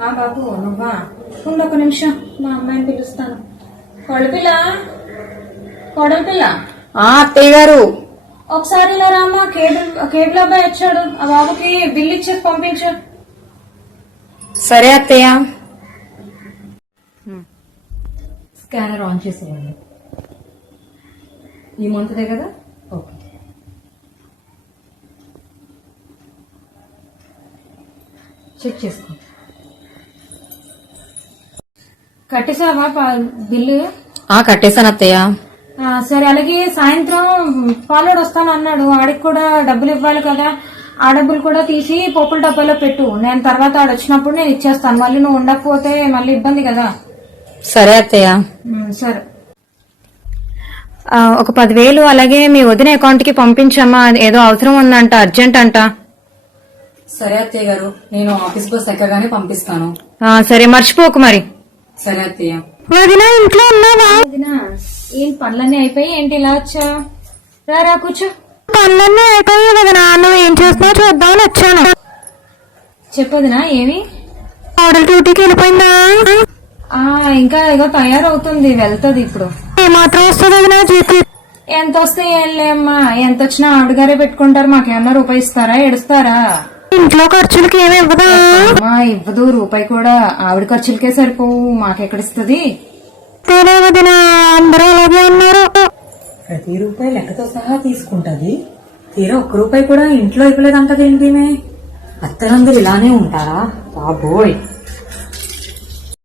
బాబు నువ్వా? ఒక నిమిషం మా అమ్మాయిని పిలుస్తాను. కొడపిల్ల కొడపిల్ల. అత్తయ్య గారు ఒకసారి ఇలా రామ్మా. కేబుల్ అబ్బాయి వచ్చాడు, ఆ బాబుకి బిల్ ఇచ్చేసి పంపించు. సరే అత్తయ్య. స్కానర్ ఆన్ చేసేయండి. ఈ మంత్దే కదా? ఓకే. చెక్ చేసుకో. కట్టేసావా బిల్లు? కట్టేశాను అత్తయ్య. సరే, అలాగే సాయంత్రం పాలోడు వస్తాను అన్నాడు, ఆడికి కూడా డబ్బులు ఇవ్వాలి కదా. ఆ డబ్బులు కూడా తీసి పప్పుల డబ్బాలో పెట్టు. నేను తర్వాత ఆడు వచ్చినప్పుడు నేను ఇచ్చేస్తాను. మళ్ళీ నువ్వు ఉండకపోతే మళ్ళీ ఇబ్బంది కదా. సరే అత్తయ్య. సరే. ఒక 10,000 అలాగే మీ వదిన అకౌంట్ కి పంపించమ్మా, ఏదో అవసరం ఉందంట, అర్జెంట్ అంట. సరే అత్తయ్య గారు, నేను ఆఫీస్ బస్ ఎక్కగానే పంపిస్తాను. సరే, మర్చిపోకు మరి. సరే అత్తయ్య. వదిన ఇంట్లో ఉన్నావా? ఏం పనులన్నీ అయిపోయి ఏంటి ఇలా వచ్చా? రా కూర్చో. పనులన్నీ అయిపోయాయి వదినా, నువ్వు ఏం చేస్తున్నావు చూద్దామని వచ్చాను. చెప్పదినా ఏమి? మోడల్ డ్యూటీకి వెళ్ళిపోయిందా? ఇంకా ఏదో తయారవుతుంది, వెళ్తుంది ఇప్పుడు. ఏమాత్రం వస్తుంది వదినా జీపీ? ఎంత వస్తే ఏం లేమ్మా, ఎంత వచ్చినా ఆవిడగారే పెట్టుకుంటారు. మాకేమన్నా రూపాయి ఇస్తారా? ఏడుస్తారా? ఇంట్లో ఖర్చులకి ఏమి ఇవ్వదా? ఇవ్వదు రూపాయి కూడా. ఆవిడ ఖర్చులకే సరిపోవు, మాకెక్కడిస్తుంది? వదినా అందరూ అలాగే ఉన్నారు. ప్రతి రూపాయి లెక్కతో సహా తీసుకుంటది, తీరా ఒక్క రూపాయి కూడా ఇంట్లో ఇవ్వలేదంటదేంటి? అత్తలందరూ ఇలానే ఉంటారా? బాబోయ్.